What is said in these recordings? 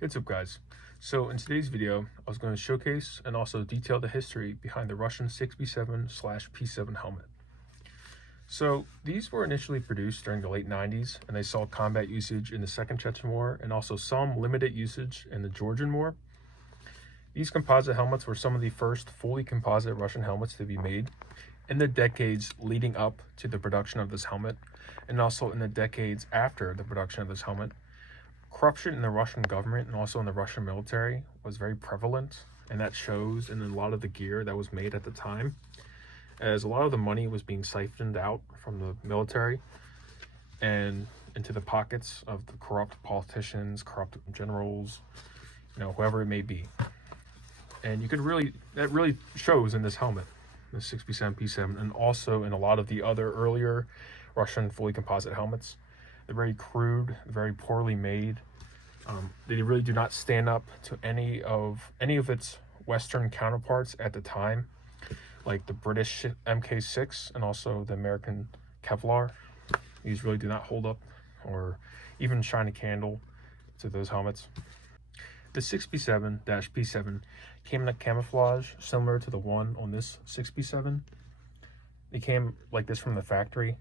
What's up, guys? So in today's video, I was going to showcase and also detail the history behind the Russian 6B7/P7 helmet. So these were initially produced during the late 90s, and they saw combat usage in the Second Chechen War and also some limited usage in the Georgian War. These composite helmets were some of the first fully composite Russian helmets to be made in the decades leading up to the production of this helmet, and also in the decades after the production of this helmet. Corruption in the Russian government and also in the Russian military was very prevalent, and that shows in a lot of the gear that was made at the time, as a lot of the money was being siphoned out from the military and into the pockets of the corrupt politicians, corrupt generals, whoever it may be. And that really shows in this helmet, the 6B7/P7, and also in a lot of the other earlier Russian fully composite helmets. They're very crude, very poorly made. They really do not stand up to any of its Western counterparts at the time, like the British MK6 and also the American Kevlar. These really do not hold up or even shine a candle to those helmets. The 6B7/P7 came in a camouflage similar to the one on this 6B7. They came like this from the factory.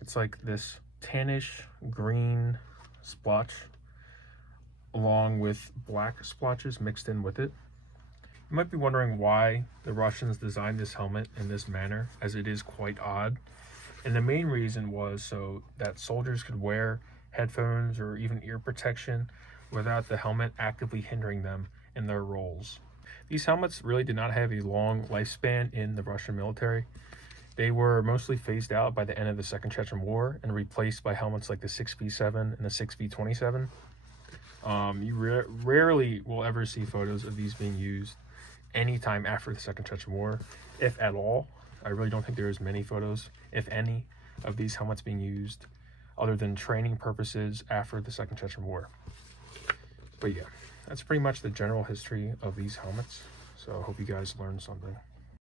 It's like this tannish green splotch along with black splotches mixed in with it. You might be wondering why the Russians designed this helmet in this manner, as it is quite odd. And the main reason was so that soldiers could wear headphones or even ear protection without the helmet actively hindering them in their roles. These helmets really did not have a long lifespan in the Russian military. They were mostly phased out by the end of the Second Chechen War and replaced by helmets like the 6B7 and the 6B27. You rarely will ever see photos of these being used anytime after the Second Chechen War, if at all. I really don't think there's many photos, if any, of these helmets being used other than training purposes after the Second Chechen War. But yeah, that's pretty much the general history of these helmets. So I hope you guys learned something.